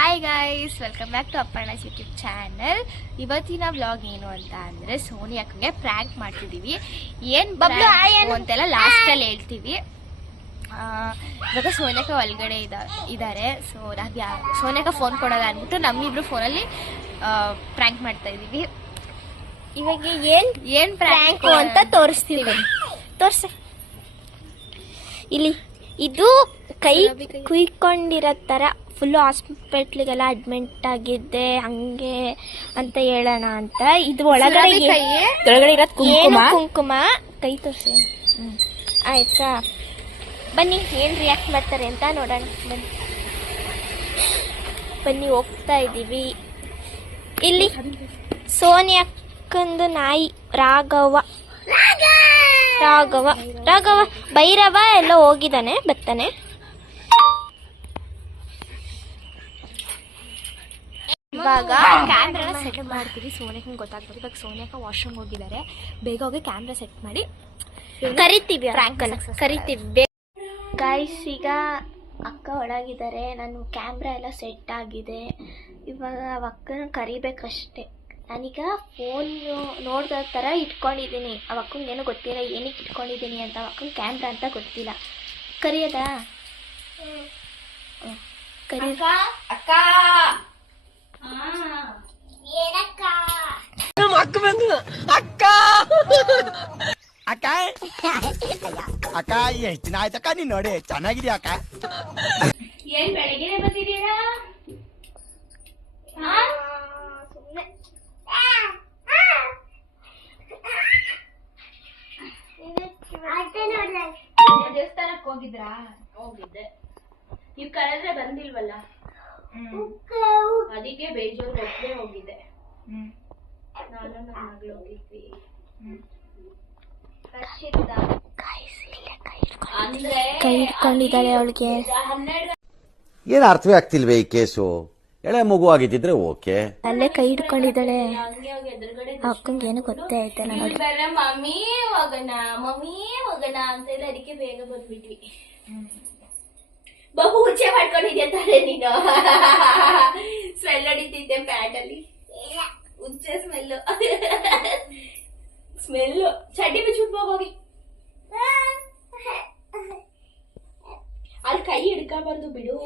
Hi guys, welcome back to Appanna's YouTube channel. ಇವತ್ತಿನ vlog ಏನು ಅಂತ ಅಂದರೆ ಸೋನಿಯಾಕ್ಕೆ ಪ್ರ್ಯಾಂಕ್ ಮಾಡ್ತಿದ್ದೀವಿ. ಏನು ಬಬ್ಲು ಅಂತೆಲ್ಲ ಲಾಸ್ಟಲ್ಲಿ ಹೇಳ್ತೀವಿ. ಇವಾಗ ಸೋನಿಯಾಕ ಒಳಗಡೆ ಇದ್ದಾರೆ. ಸೊ ಸೋನಿಯಾಕ ಫೋನ್ ಕೊಡೋಲ್ಲ ಅಂದ್ಬಿಟ್ಟು ನಮ್ಮಿಬ್ರು ಫೋನಲ್ಲಿ ಪ್ರ್ಯಾಂಕ್ ಮಾಡ್ತಾ ಇದ್ದೀವಿ. ಇವಾಗ ಏನ್ ಪ್ರ್ಯಾಂಕ್ ಅಂತ ತೋರಿಸ್ತೀವಿ. ತೋರ್ಸ ಇಲ್ಲಿ. ಇದು ಕೈ ಕುಯ್ಕೊಂಡಿರೋ ತರ ಫುಲ್ಲು ಹಾಸ್ಪಿಟ್ಲಿಗೆಲ್ಲ ಅಡ್ಮಿಟ್ ಆಗಿದ್ದೆ ಹಂಗೆ ಅಂತ ಹೇಳೋಣ ಅಂತ. ಇದು ಒಳಗಡೆ ಇರೋದು ಕುಂಕುಮ. ಕೈ ತೋರಿಸಿ. ಆಯ್ತಾ, ಬನ್ನಿ ಏನ್ ರಿಯಾಕ್ಟ್ ಮಾಡ್ತಾರೆ ಅಂತ ನೋಡೋಣ. ಬನ್ನಿ ಹೋಗ್ತಾ ಇದ್ದೀವಿ. ಇಲ್ಲಿ ಸೋನಿಯಕ್ಕಂದು ನಾಯಿ ರಾಘವ ಭೈರವ ಎಲ್ಲ ಹೋಗಿದ್ದಾನೆ, ಬರ್ತಾನೆ. ಇವಾಗ ಕ್ಯಾಮ್ರಾನ ಸೆಟ್ ಮಾಡ್ತೀವಿ. ಸೋನಿಯಾಕ ಗೊತ್ತಾಗ್ತದೆ. ಇವಾಗ ಸೋನಿಯಾಕ ವಾಶ್ರೂಮ್ ಹೋಗಿದ್ದಾರೆ. ಬೇಗ ಹೋಗಿ ಕ್ಯಾಮ್ರಾ ಸೆಟ್ ಮಾಡಿ ಕರಿತೀವಿ. ಗೈಸ್, ಈಗ ಅಕ್ಕ ಒಳಗಿದ್ದಾರೆ. ನಾನು ಕ್ಯಾಮ್ರಾ ಎಲ್ಲ ಸೆಟ್ ಆಗಿದೆ. ಇವಾಗ ಅಕ್ಕನ ಕರಿಬೇಕಷ್ಟೆ. ನಾನೀಗ ಫೋನ್ ನೋಡ್ದ ಥರ ಇಟ್ಕೊಂಡಿದ್ದೀನಿ. ಅವಕ್ಕಂಗೆ ಏನೂ ಗೊತ್ತಿಲ್ಲ ಏನಕ್ಕೆ ಇಟ್ಕೊಂಡಿದ್ದೀನಿ ಅಂತ. ಅವಕ್ಕಂಗೆ ಕ್ಯಾಮ್ರಾ ಅಂತ ಗೊತ್ತಿಲ್ಲ. ಕರಿಯದಾ? ಕರಿ ಅಕ್ಕ. ಅಕ್ಕ ಎಷ್ಟು ದಿನ ಆಯ್ತಕ್ಕ ನೀನ್ ನೋಡಿ, ಚೆನ್ನಾಗಿದ್ಯಾ ಅಕ್ಕ? ಏನ್ ಬೆಳಿಗ್ಗೆ ಬಂದಿದ್ದೀರಾ? ದೇವಸ್ಥಾನಕ್ಕೆ ಹೋಗಿದ್ರಾ? ಹೋಗಿದ್ದೆ. ನೀವು ಕರೆದ್ರೆ ಬಂದಿಲ್ವಲ್ಲ, ಅದಕ್ಕೆ ಬೇಜಾರು ಒಬ್ಬರೇ ಹೋಗಿದ್ದೆ. ನಾನು ನನ್ನ ಮಗಳು ಹೋಗಿದ್ವಿ. ಕೈ ಇಟ್ಕೊಂಡಿದ್ದಾಳೆ ಅವಳಿಗೆ. ಏನು ಅರ್ಥವೇ ಆಗ್ತಿಲ್ವೇ ಈ ಕೇಸು? ಎಳೆ ಮಗು ಆಗಿದ್ದಿದ್ರೆ ಓಕೆ. ಅಲ್ಲೇ ಕೈ ಇಟ್ಕೊಂಡಿದ್ದಾಳೆ. ಅಕ್ಕಂಗೆ ಏನು ಗೊತ್ತೇ ಆಯ್ತಲ್ಲ ನೋಡಿ. ಮಮ್ಮಿ ಹೋಗೋಣ ಅಂತ ಹೇಳಿ ಅದಕ್ಕೆ ಬೇಗ ಬಂದ್ಬಿಟ್ವಿ. ಬಹು ಹುಚ್ಚೆ ಮಾಡ್ಕೊಂಡಿದ್ಯಾ ತಾನೆ ನೀನು? ಸ್ಮೆಲ್ ಹೊಡಿತಿದ್ದೆ ಪ್ಯಾಂಟ್ ಅಲ್ಲಿ. ಹುಚ್ಚೆ ಸ್ಮೆಲ್ಲು ಚಡ್ಡಿ ಬಿಚ್ಬಿಟ್ಟು ಹೋಗಿ. ಅಲ್ಲಿ ಕೈ ಹಿಡ್ಕೋಬಾರ್ದು ಬಿಡು.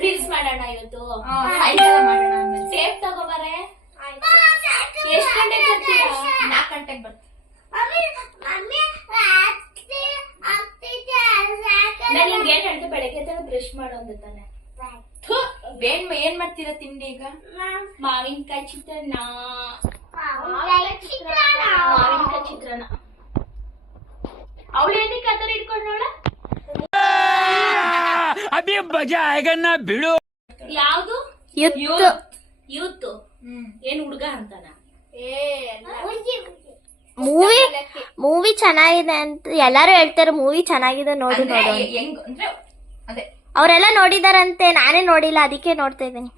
ಪ್ಲೀಸ್ ಮಾಡೋಣ ಇವತ್ತು. ಟೇಪ್ ತಗೋಬಾರೆ. ಎಷ್ಟು ಗಂಟೆಗೆ ಬರ್ತೀರಾ? 4 ಗಂಟೆಗೆ ಬರ್ತೀನಿ. ನಾನು ನಿಮ್ಗೆ ಏನ್ ಹೇಳ್ದೆ, ಬೆಳಗ್ಗೆ ಬ್ರಷ್ ಮಾಡು ಅಂದ ತಾನೆ. ಏನ್ ಮಾಡ್ತೀರಾ ತಿಂಡಿ ಈಗ? ಮಾವಿನಕಾಯಿ ಚಿತ್ರಾನ್ನ. ಅವಳು ಏನಕ್ಕೆ ಆತರ ಇಟ್ಕೊಂಡೋಳ? ಬಿಡು. ಯಾವ್ದು ಯೂತ್? ಏನ್ ಹುಡುಗ ಅಂತಾನ? ಮೂವಿ ಚೆನ್ನಾಗಿದೆ ಅಂತ ಎಲ್ಲಾರು ಹೇಳ್ತಾರೆ. ಮೂವಿ ಚೆನ್ನಾಗಿದೆ ನೋಡಿ. ಅವರೆಲ್ಲ ನೋಡಿದಾರಂತೆ, ನಾನೇ ನೋಡಿಲ್ಲ, ಅದಕ್ಕೆ ನೋಡ್ತಾ ಇದ್ದೀನಿ.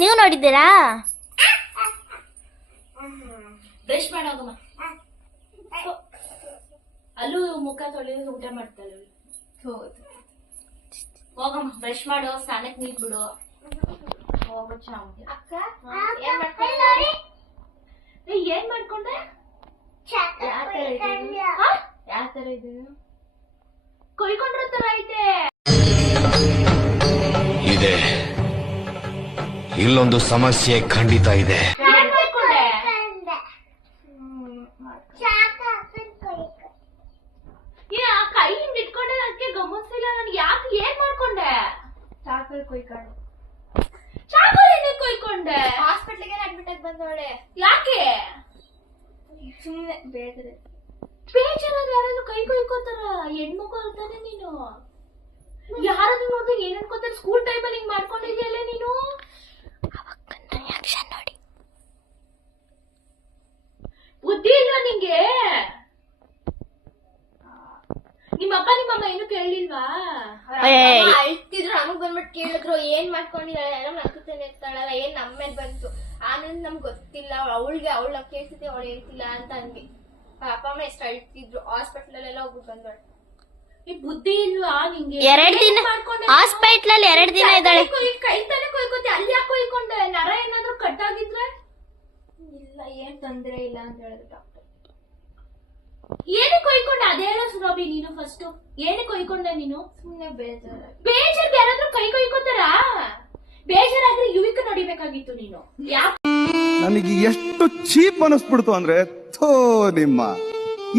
ನೀವು ನೋಡಿದ್ದೀರಾ? ಬ್ರಷ್ ಮಾಡೋಗಮ್ಮ. ಅಲ್ಲೂ ಮುಖ ತೊಳೆಯೋದು ಊಟ ಮಾಡ್ತಾಳೆ. ಹೋಗಮ್ಮ ಬ್ರಷ್ ಮಾಡು, ಸ್ನಾನಕ್ಕೆ ನೀರ್ ಬಿಡು. ಏನ್ ಮಾಡ್ಕೊಂಡೆ? ಯಾವ ತರ ಇದೆ? ಕೊಯ್ಕೊಂಡ್ರ ತರ ಐತೆ. ಇದೆ, ಇಲ್ಲೊಂದು ಸಮಸ್ಯೆ ಖಂಡಿತ ಇದೆ. ಏನ್ ಮಾಡ್ಕೊಂಡೆ? ಕೈ ಹಿಂಗ್ ಇಟ್ಕೊಂಡೆ, ಅದಕ್ಕೆ ಗಮನಿಸಿಲ್ಲ ನಾನು. ಯಾಕೆ ಏನ್ ಮಾಡ್ಕೊಂಡೆ? ಚಾಕಲ್ ಕೊಯ್ಕೊಂಡೆ. ಹಾಸ್ಪಿಟ್ಲಿಗೆ ಅಡ್ಮಿಟ್ ಆಗಿ ಬಂದವಳೆ. ಯಾಕೆ? ಸುಮ್ಮನೆ ಬೇಜಾರಾಗ ಯಾರಾದ್ರೂ ಕೈ ಕೊಯ್ಕೋತಾರ? ಹೆಣ್ಮಗು ಅಲ್ತಾನೆ ನೀನು. ಯಾರಾದ್ರೂ ನೋಡಿದ್ರೆ ಏನ್ ಅನ್ಕೋತಾರ? ಸ್ಕೂಲ್ ಟೈಮಲ್ಲಿ ಹಿಂಗ್ ಮಾಡ್ಕೊಂಡಿದ್ಯಲ್ಲ ನೀನು. ನೋಡಿ, ಬುದ್ಧಿ ಇಲ್ವಾ ನಿಂಗೆ? ನಿಮ್ಮಪ್ಪ ನಿಮ್ಮಮ್ಮ ಏನು ಕೇಳಿಲ್ವಾ? ಅಳ್ತಿದ್ರು, ನಮಗ್ ಬಂದ್ಬಿಟ್ಟು ಕೇಳಿದ್ರು ಏನ್ ಮಾಡ್ಕೊಂಡಿದ್ದಾಳೆ, ನಕ್ಕುತ್ತಾನೆ ಇರ್ತಾಳಲ್ಲ, ಏನ್ ನಮ್ಮ ಮೇಲೆ ಬಂತು. ಆನಂದ್ ನಮ್ಗೆ ಗೊತ್ತಿಲ್ಲ, ಅವಳ ಕೇಳ್ತಿದ್ದೆ, ಅವಳು ಹೇಳ್ತಿಲ್ಲ ಅಂತ ಹಂಗೆ. ಅಪ್ಪ ಅಮ್ಮ ಎಷ್ಟು ಅಳ್ತಿದ್ರು. ಹಾಸ್ಪಿಟಲ್ ಎಲ್ಲ ಹೋಗ್ಬಿಟ್ಟು ಬಂದ್ಬಾಳ. ಈ ಬುದ್ಧಿ ಇಲ್ವಾ ನಿಂಗೆ? 2 ದಿನ ಹಾಸ್ಪಿಟ್ಲ್ 2 ದಿನ ಇದ್ದಾಳೆ. ಕೈ ತಾನೆ ಕೊಯ್ಕೋತಿ, ಅಲ್ಲಿ ಯಾಕೆ ಕೊಯ್ಕೊಂಡೆ? ನರ ಏನಾದ್ರು ಕಟ್ ಆಗಿದ್ರೆ? ಇಲ್ಲ, ಏನ್ ತೊಂದ್ರೆ ಇಲ್ಲ ಅಂತ ಹೇಳಿದ್ರು ಡಾಕ್ಟರ್. ಏನಕ್ಕೆ ಕೊಯ್ಕೊಂಡೆ ಅದೇ ಹೇಳೋ ಸುರಭಿ ನೀನು. ಫಸ್ಟ್ ಏನಕ್ಕೆ ಕೊಯ್ಕೊಂಡೆ ನೀನು? ಸುಮ್ನೆ ಬೇಜಾರ್ ಯಾರಾದ್ರೂ ಕೈ ಕೊಯ್ಕೋತಾರ? ಬೇಜಾರಾದ್ರೆ ಯುವಿಕ ನೋಡಿಬೇಕಾಗಿತ್ತು ನೀನು. ನನಗೆ ಎಷ್ಟು ಚೀಪ್ ಅನಿಸ್ಬಿಡ್ತು ಅಂದ್ರೆ, ಥೋ ನಿಮ್ಮ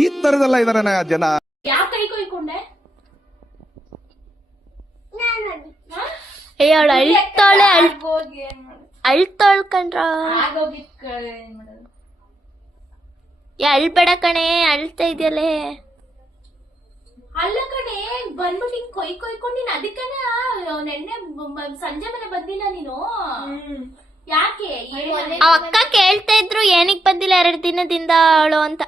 ಈ ತರದೆಲ್ಲ ಇದಾರೆ ಜನ. ಯಾಕೆ ಕೈ ಕೊಯ್ಕೊಂಡೆ? ಅವಳು ಅಳ್ತಾಳ್ ಕಣ್ರ. ಅಳ್ಬೇಡ ಕಣೆ, ಅಳ್ತಾ ಇದೆಯಲ್ಲೇ. ಅಲ್ಲ ಕಣೆ, ಬಂದ್ಬಿಟ್ಟು ಹಿಂಗ್ ಕೊಯ್ಕೊಂಡು ನೀನ್ ಅದಕ್ಕನೆ ನೆನ್ನೆ ಸಂಜೆ ಮನೆ ಬಂದಿಲ್ಲ ನೀನು. ಯಾಕೆ? ಆ ಅಕ್ಕ ಕೇಳ್ತಾ ಇದ್ರು ಏನಕ್ ಬಂದಿಲ್ಲ 2 ದಿನದಿಂದ ಅವಳು ಅಂತ.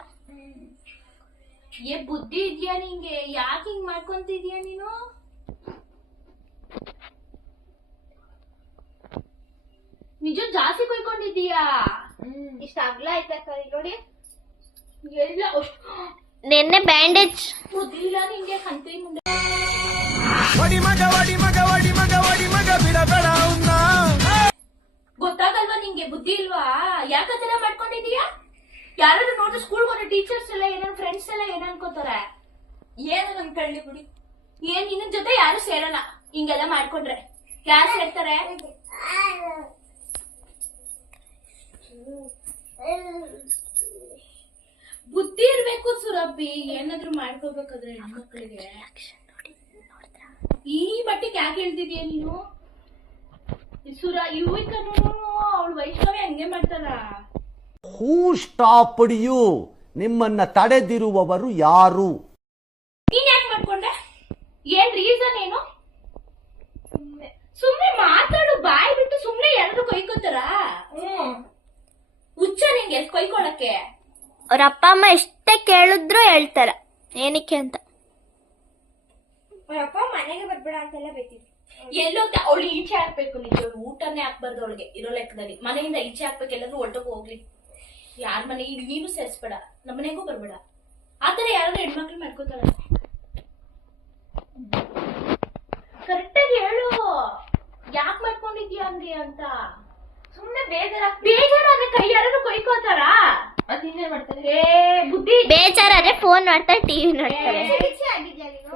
ಬುದ್ಧಿ ಇದ್ಯಾ ನಿಂಗೆ? ಯಾಕೆ ಹಿಂಗ್ ಮಾಡ್ಕೊಂತಿದ್ಯಾ ನೀನು? ನಿಜ ಜಾಸ್ತಿ ಕೊಯ್ಕೊಂಡಿದ್ದೀಯಾ? ಇಷ್ಟ ಅಗ್ಲ ಆಯ್ತಾ ನೋಡಿ. ಎಲ್ಲ ನಿನ್ನೆ ಬ್ಯಾಂಡೇಜ್ ಬುದ್ಧಿ ಇಲ್ಲ ನಿಂಗೆ. ಕಂತ್ರಿ ಮುಂದೆ ಗೊತ್ತಾಗಲ್ವಾ ನಿಂಗೆ? ಬುದ್ಧಿ ಇಲ್ವಾ? ಯಾಕಂತರ ಮಾಡ್ಕೊಂಡಿದೀಯಾ? ಯಾರಾದ್ರೂ ನೋಡ್ರೆ ಸ್ಕೂಲ್ ಹೋದ್ರೆ ಟೀಚರ್ಸ್ ಎಲ್ಲ ಏನಾದ್ರು ಫ್ರೆಂಡ್ಸ್ ಎಲ್ಲ ಏನ್ ಅನ್ಕೋತಾರೆ? ಏನು ಅನ್ಕೊಳ್ಳಿ ಬಿಡಿ. ಏನ್ ನಿನ್ನ ಜೊತೆ ಯಾರು ಸೇರಲ್ಲ ಹಿಂಗೆಲ್ಲ ಮಾಡ್ಕೊಂಡ್ರೆ. ಯಾರು ಸೇರ್ತಾರೆ? ಬುದ್ಧಿ ಇರ್ಬೇಕು ಸುರಭಿ. ಏನಾದ್ರು ಮಾಡ್ಕೋಬೇಕಾದ್ರೆ ಹೆಣ್ಮಕ್ಳಿಗೆ. ಈ ಮಟ್ಟಿಗೆ ಯಾಕೆ ಹೇಳ್ತಿದೀಯ ನೀನು? ಅವಳು ವೈಷ್ಣವಿ ಹಂಗೆ ಮಾಡ್ತಾರ. ಹೂ ಸ್ಟಾಪ್ಡ್ ಯು? ನಿಮ್ಮನ್ನ ತಡೆದಿರುವವರು ಯಾರು? ನೀನ್ ಯಾಕೆ ಮಾಡ್ಕೊಂಡೆ? ಏನ್ ರೀಸನ್ ಏನು? ಸುಮ್ನೆ ಮಾತಾಡು, ಬಾಯ್ ಬಿಟ್ಟು ಸುಮ್ನೆ ಎಲ್ಲರೂ ಕೊಯ್ಕೋತಾರ? ಹುಚ್ಚ ನಿಂಗೆ ಕೊಯ್ಕೊಳಕ್ಕೆ? ಅವ್ರ ಅಪ್ಪ ಅಮ್ಮ ಎಷ್ಟೇ ಕೇಳಿದ್ರು ಹೇಳ್ತಾರ ಏನಕ್ಕೆ ಅಂತ. ಅಪ್ಪ ಮನೆಗೆ ಬರ್ಬೇಡ ಅಂತೆಲ್ಲ ಬೇಕಿತ್ತು. ಎಲ್ಲೋ ಅವಳು ಈಚೆ ಹಾಕ್ಬೇಕು. ನಿಜ ಊಟನೇ ಹಾಕ್ಬಾರ್ದು ಅವಳಿಗೆ ಇರೋ ಲೆಕ್ಕದಲ್ಲಿ. ಮನೆಯಿಂದ ಈಚೆ ಹಾಕ್ಬೇಕು, ಎಲ್ಲಾದ್ರೂ ಹೊರಟೋಗಿ ಹೋಗ್ಲಿ. ಯಾರ ಮನೆಗೆ ನೀನು ಸೇರಿಸ್ಬೇಡ, ನಮ್ಮನೆಗೂ ಬರ್ಬೇಡ. ಆತರ ಯಾರಾದ್ರೂ ಹೆಣ್ಮಕ್ಳು ಮಾಡ್ಕೋತಾರ? ಕರೆಕ್ಟಾಗಿ ಹೇಳು, ಯಾಕೆ ಮಾಡ್ಕೊಂಡಿದ್ಯಾ ಹಂಗೆ ಅಂತ. ಸುಮ್ನೆ ಬೇಜಾರಾದ್ರೆ ಕೈ ಯಾರಾದ್ರೂ ಕೊಯ್ಕೋತಾರ? ಇನ್ನೇನ್ ಮಾಡ್ತಾರೆ? ಬುದ್ಧಿ ಬೇಜಾರಾದ್ರೆ ಫೋನ್ ನೋಡ್ತಾರೆ, ಟಿವಿ ನೋಡ್ತಾರೆ.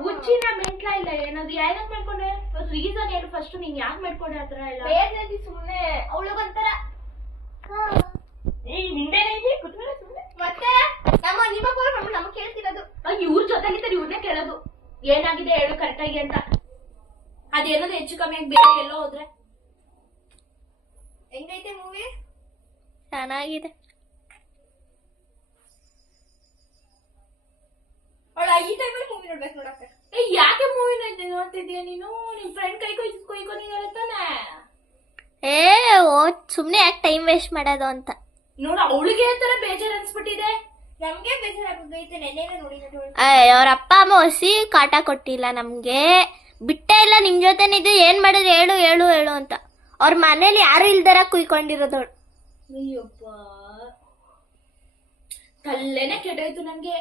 ಹುಚ್ಚಿನ ಮೆಂಟ್ಲ ಇಲ್ಲ ಏನಾದ್ರು. ಯಾಕೆ ಮಾಡ್ಕೊಂಡೆ? ರೀಸನ್ ಏನು ಫಸ್ಟ್? ನೀನ್ ಯಾಕೆ ಮಾಡ್ಕೊಂಡೆ ಆತರ ಎಲ್ಲ? ಸುಮ್ನೆ ಅವಳಿಗೊಂತರ ಮತ್ತೆ ನಮಗ್ ಕೇಳ್ತಿರೋದು. ಇವ್ರ ಜೊತೆಗಿದ್ದಾರೆ, ಇವ್ರನ್ನೇ ಕೇಳೋದು ಏನಾಗಿದೆ ಹೇಳು ಕರೆಕ್ಟಾಗಿ ಅಂತ. ಅದೇನಾದ್ರು ಹೆಚ್ಚು ಕಮ್ಮಿ ಆಗಿ ಬೇರೆ ಎಲ್ಲೋ ಹೋದ್ರೆ. ಹೆಂಗೈತೆ ಮೂವಿ? ಚೆನ್ನಾಗಿದೆ. ಈ ಟೈಮಲ್ಲಿ ಮೂವಿ ನೋಡ್ಬೇಕು ನೋಡಕ್ಕೆ. ಯಾಕೆ ಮೂವಿ ನೋಡ್ತಿದ್ಯಾ ನೀನು? ನಿಮ್ ಫ್ರೆಂಡ್ ಕೈ ಕೊಯ್ಕೊಂಡಿದ್ದಾಳೆ ತಾನೆ? ಸುಮ್ನೆ ಯಾಕೆ ಟೈಮ್ ವೇಸ್ಟ್ ಮಾಡೋದು ಅಂತ. ನೋಡ ಅವಳಿಗೆ ತರ ಬೇಜಾರ್ ಅನ್ಸ್ಬಿಟ್ಟಿದೆ. ನಮ್ಗೆ ಬೇಜಾರಾಗೈತೆ. ನೆನ್ನೆನೇ ನೋಡಿ ಅವ್ರ ಅಪ್ಪ ಅಮ್ಮ ಹೊಸಿ ಕಾಟ ಕೊಟ್ಟಿಲ್ಲ ನಮ್ಗೆ, ಬಿಟ್ಟೇ ಇಲ್ಲ ನಿಮ್ ಜೊತೆನಿದ್ದು. ಏನ್ ಮಾಡಿದ್ರು ಹೇಳು ಹೇಳು ಹೇಳು ಅಂತ. ಅವ್ರ ಮನೇಲಿ ಯಾರು ಇಲ್ದಾರ ಕುಯ್ಕೊಂಡಿರೋದವಳು. ಅಯ್ಯಪ್ಪ, ತಲ್ಲೆನೆ ಕೆಟ್ಟೋಯ್ತು ನನ್ಗೆ.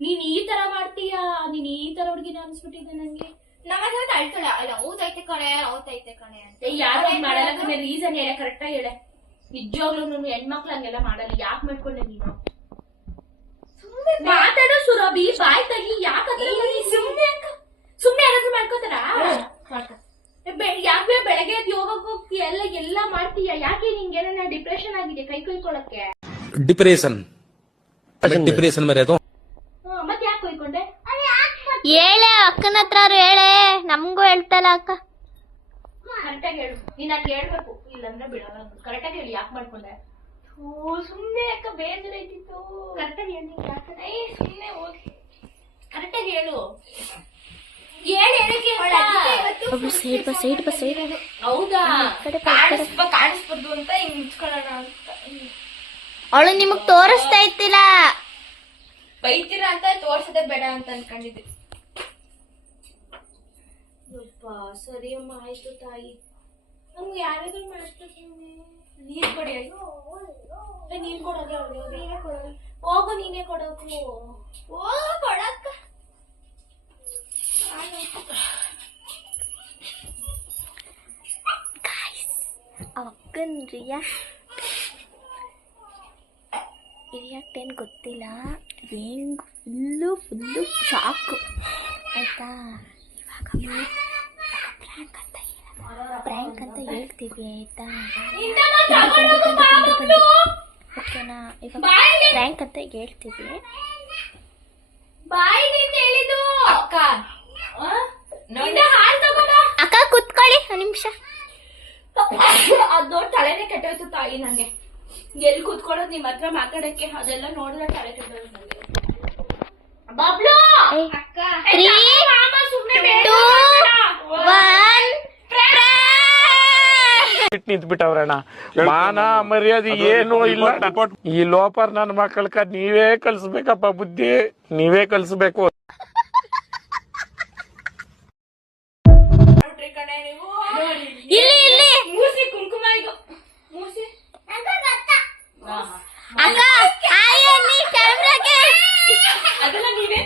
ನೀನ್ ಈ ತರ ಮಾಡ್ತೀಯಾ? ನೀನ್ ಈ ತರ ಹುಡುಗಿನ ಅನ್ಸ್ಬಿಟ್ಟಿದೆ ನನ್ಗೆ. ನಮ್ಮ ಅಳ್ತಾಳ. ಅಲ್ಲ ಔತೈತೆ ಕಣೆ ಅಂತ ಯಾರು ಮಾಡಲ್ಲ. ರೀಸನ್ ಹೇಳ, ಕರೆಕ್ಟಾಗಿ ಹೇಳೆ. ನಿಜವಾಗ್ಲೂ ಹೆಣ್ಮಕ್ಳು ಹಂಗೆಲ್ಲ ಮಾಡಲ್ಲ. ಯಾಕೆ ಮಾಡ್ಕೊಂಡೆ ನೀನು? ಮಾತಾಡೋ ಸುರಭಿ, ಬಾಯ್ ತಗಿ. ಯಾಕಂದ್ರೆ ಸುಮ್ನೆ ಯಾರಾದ್ರೂ ಮಾಡ್ಕೋತಾರ? ಯಾಕೆ ಬೆಳಗ್ಗೆ ಯೋಗಕ್ಕೆ ಹೋಗ್ತೀಯ, ಎಲ್ಲ ಮಾಡ್ತೀಯ? ಯಾಕೆ ನಿಂಗೆ ಏನಾರ ಡಿಪ್ರೆಷನ್ ಆಗಿದೆ ಕೈ ಕೊಯ್ಕೊಳಕ್ಕೆ? डिप्रेशन में रहता हूँ. ಮತ್ತೆ ಯಾಕೆ ಕೊಯ್ಕೊಂಡೆ? ಹೇಳೆ ಅಕ್ಕನ ಹತ್ರ ಹೇಳೆ, ನಮ್ಗೂ ಹೇಳ್ತಲ್ಲ ಅಕ್ಕ. ಕರೆಕ್ಟಾಗಿ ಹೇಳು. ನೀನ್ ನನ್ಗೆ ಹೇಳ್ಬೇಕು, ಇಲ್ಲಾಂದ್ರೆ ಬಿಡಲ್ಲ. ಕರೆಕ್ಟಾಗಿ ಹೇಳಿ ಯಾಕೆ ಮಾಡ್ಕೊಂಡೆ? ಸುಮ್ನೆ ಯಾಕ ಬೇಜಾರೈತಿತ್ತು. ಕರೆಕ್ಟಾಗಿ ಹೇಳಿ. ಸುಮ್ನೆ ಹೋಗಿ ಕರೆಕ್ಟಾಗಿ ಹೇಳು. ಹೌದಾ? ಕಾಣಿಸ್ಬಾರ್ದು ಅಂತ ಹಿಂಗ್ ಮುಚ್ಕೊಳ್ಳೋಣ ಅಂತ. ಅವಳು ನಿಮಗ್ ತೋರಿಸ್ತಾ ಇತ್ತಿಲ್ಲ, ಬೈತೀರಾ ಅಂತ ತೋರ್ಸದೆ ಬೇಡ ಅಂತ ಅನ್ಕೊಂಡಿದ್ದೆ. ಸರಿ ಅಮ್ಮ, ಆಯ್ತು ತಾಯಿ. ನಮ್ಗೆ ಯಾರಾದ್ರೂ ಮಾಡ್ತೀನಿ. ನೀರ್ ಕೊಡಿ. ನೀರ್ ಕೊಡೋದು ಹೋಗು, ನೀನೇ ಕೊಡೋಕು. ಕೊಡಕ್ಕ ರಿಯಾಕ್ಟ್ ಏನು ಗೊತ್ತಿಲ್ಲ, ಹೆಂಗ್ ಫುಲ್ಲು ಶಾಕು ಆಯ್ತಾ. ಇವಾಗ ಪ್ರ್ಯಾಂಕ್ ಅಂತ ಹೇಳ್ತೀವಿ ಆಯ್ತಾ, ಓಕೆನಾ. ಇವಾಗ ಪ್ರ್ಯಾಂಕ್ ಅಂತ ಹೇಳ್ತೀವಿ. ಅಕ್ಕ ಕುತ್ಕೊಳ್ಳಿ ಒಂದು ನಿಮಿಷ. ಅದು ತಲೆನೇ ಕೆಟ್ಟೋಯ್ತು ತಾಯಿ ನಂಗೆ. ಎಲ್ಲಿ ಕೂತ್ಕೊಳ್ಳೋದು ನಿಮ್ ಹತ್ರ ಮಾತಾಡಕ್ಕೆ, ಅದೆಲ್ಲ ನೋಡಿದ್ರೆ ತಲೆ ಕೆಟ್ಟೋದು ನಂಗೆ. ಬಬ್ಲು 3, 2, 1 ನಿಂತ್ಬಿಟ್ಟವ್ರಣ್ಣ. ಮಾನ ಮರ್ಯಾದೆ ಏನು ಇಲ್ಲ. ಈ ಲೋಪರ್ ನನ್ನ ಮಕ್ಕಳಕ ನೀವೇ ಕಲ್ಸ್ಬೇಕಪ್ಪ, ಬುದ್ಧಿ ನೀವೇ ಕಲ್ಸ್ಬೇಕು. ಇಲ್ಲಿ ಕುಂಕುಮ ಇದು ಮೂಸಿ ಅಕ್ಕ ಹಾಯ್ ಅನ್ನಿ ಕ್ಯಾಮ್ರಾಗೆ. ಅದೆಲ್ಲ ನೀವೇ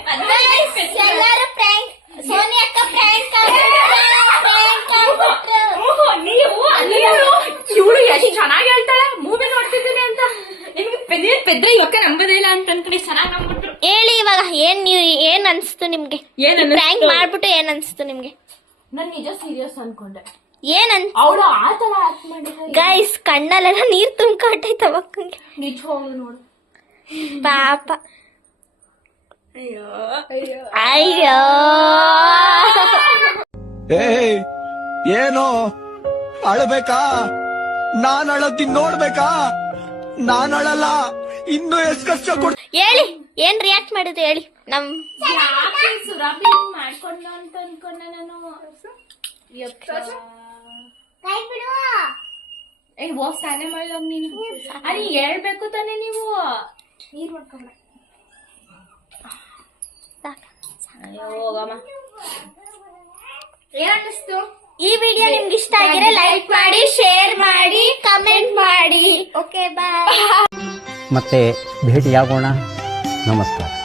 ಎಲ್ಲರೂ ಪ್ರ್ಯಾಂಕ್. ಸೋನಿ ಅಕ್ಕ ಪ್ರ್ಯಾಂಕ್ ಇವಳು ಎಷ್ಟು ಚೆನ್ನಾಗಿ ಹೇಳ್ತಾಳೆ, ಮೂವಿ ನೋಡ್ತಿದ್ದೀನಿ ಅಂತ. ನಿಮ್ಗೆ ಪೆದ್ದ ಇವಕ್ಕ ನಂಬದೇ ಇಲ್ಲ ಅಂತ ಅನ್ಕೊಂಡು ಚೆನ್ನಾಗಿ ನಂಬಿಟ್ರು. ಹೇಳಿ ಇವಾಗ ಏನ್ ಅನ್ಸ್ತು ನಿಮ್ಗೆ? ಪ್ರ್ಯಾಂಕ್ ಮಾಡ್ಬಿಟ್ಟು ಏನ್ ಅನ್ಸ್ತು ನಿಮ್ಗೆ? ನಾನ್ ನಿಜ ಸೀರಿಯಸ್ ಅನ್ಕೊಂಡೆ. ಅವಳು ಆ ತರ ಆಕ್ಟ್ ಮಾಡಿದ್ರೆ ಗೈಸ್ ಕಣ್ಣಲ್ಲೆಲ್ಲ ನೀರ್ ತುಂಬ್ಕೊಟ್ಟೈತವ ಅಕ್ಕಂಗೆ. ನಿಜವಾಗ್ಲು ನೋಡು ಪಾಪ. ಅಯ್ಯೋ ಏಯ್ ಏನು ಅಳಬೇಕಾ? ನಾನ್ ಅಳತೀನಿ ನೋಡ್ಬೇಕಾ? ನಾನ್ ಅಳಲ್ಲ, ಇನ್ನು ಎಷ್ಟು ಕಷ್ಟ ಕೊಡ್. ಹೇಳಿ ಏನ್ ರಿಯಾಕ್ಟ್ ಮಾಡಿದ್ರು ಹೇಳಿ. ಸುರಾಬಿ ಮಾಡ್ಕೊಂಡು ಅಂತ ಅನ್ಕೊಂಡೆ ನಾನು. ಹೋಗ್ ಸ್ನಾನ ಮಾಡ್ಲೋಗ್ ನೀನು. ಅಲ್ಲಿ ಹೇಳ್ಬೇಕು ತಾನೆ ನೀವು. ನೀರ್ ಮಾಡ್ಕೊಂಡ ಹೋಗಮ್ಮ. ಏನನ್ನಿಸ್ತು? ಈ ವಿಡಿಯೋ ನಿಮ್ಗೆ ಇಷ್ಟ ಆಗಿದ್ರೆ ಲೈಕ್ ಮಾಡಿ, ಶೇರ್ ಮಾಡಿ, ಕಮೆಂಟ್ ಮಾಡಿ. Okay bye. ಮತ್ತೆ ಭೇಟಿಯಾಗೋಣ. ನಮಸ್ಕಾರ.